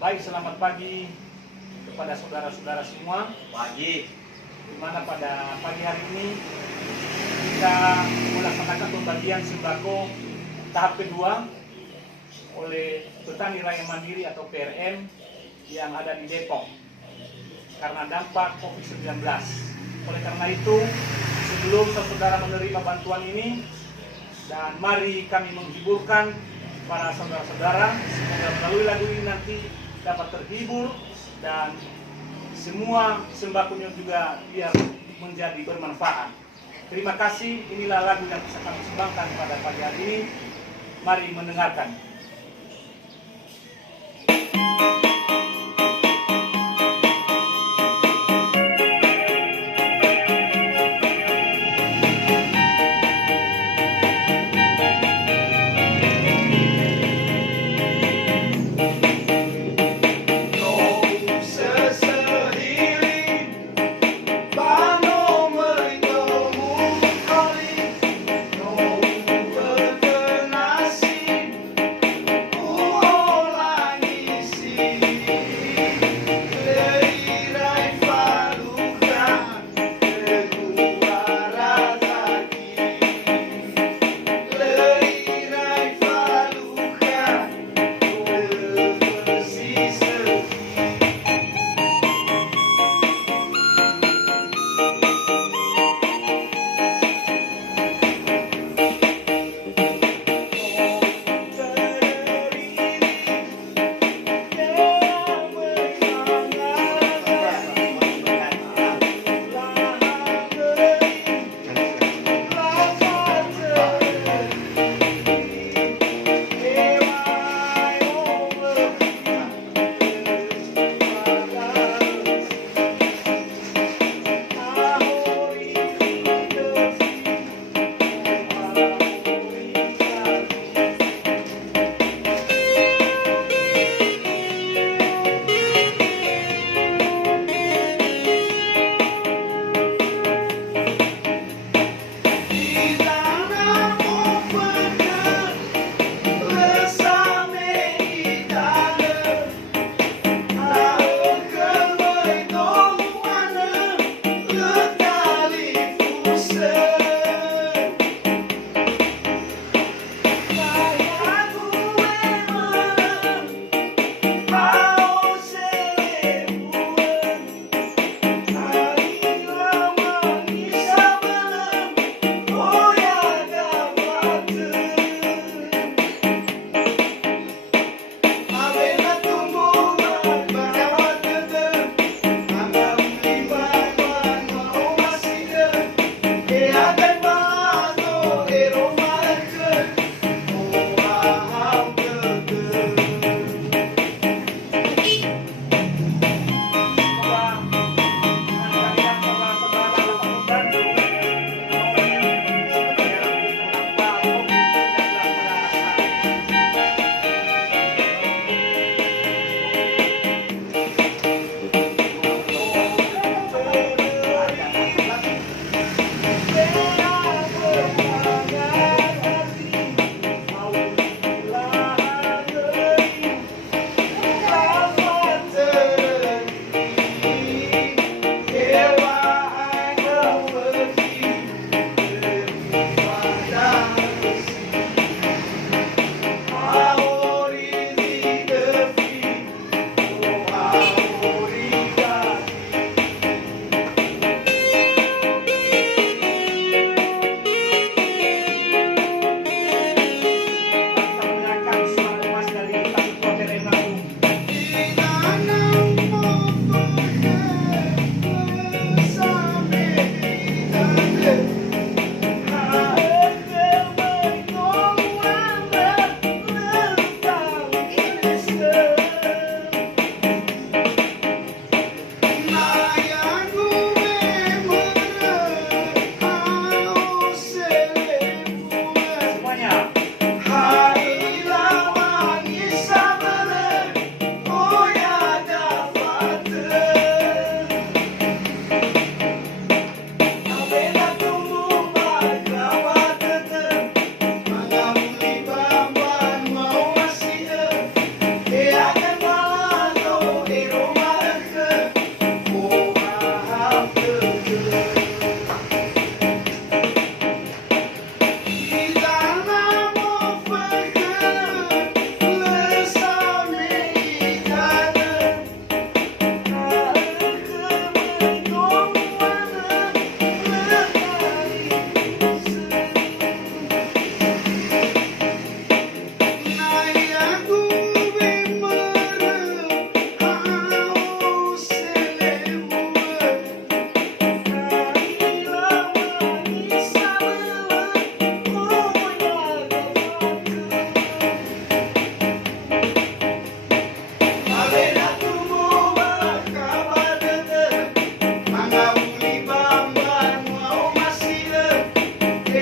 Baik, selamat pagi kepada saudara-saudara semua. Pagi. Di mana pada pagi hari ini kita melaksanakan pembagian sembako tahap kedua oleh Petani Raya Mandiri atau PRM yang ada di Depok karena dampak COVID-19. Oleh karena itu, sebelum saudara menerima bantuan ini, dan mari kami menghiburkan para saudara-saudara, semoga melalui lagu ini nanti dapat terhibur dan semua sembakonya juga biar menjadi bermanfaat. Terima kasih, inilah lagu yang bisa kami sumbangkan pada pagi hari ini. Mari mendengarkan.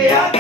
teriak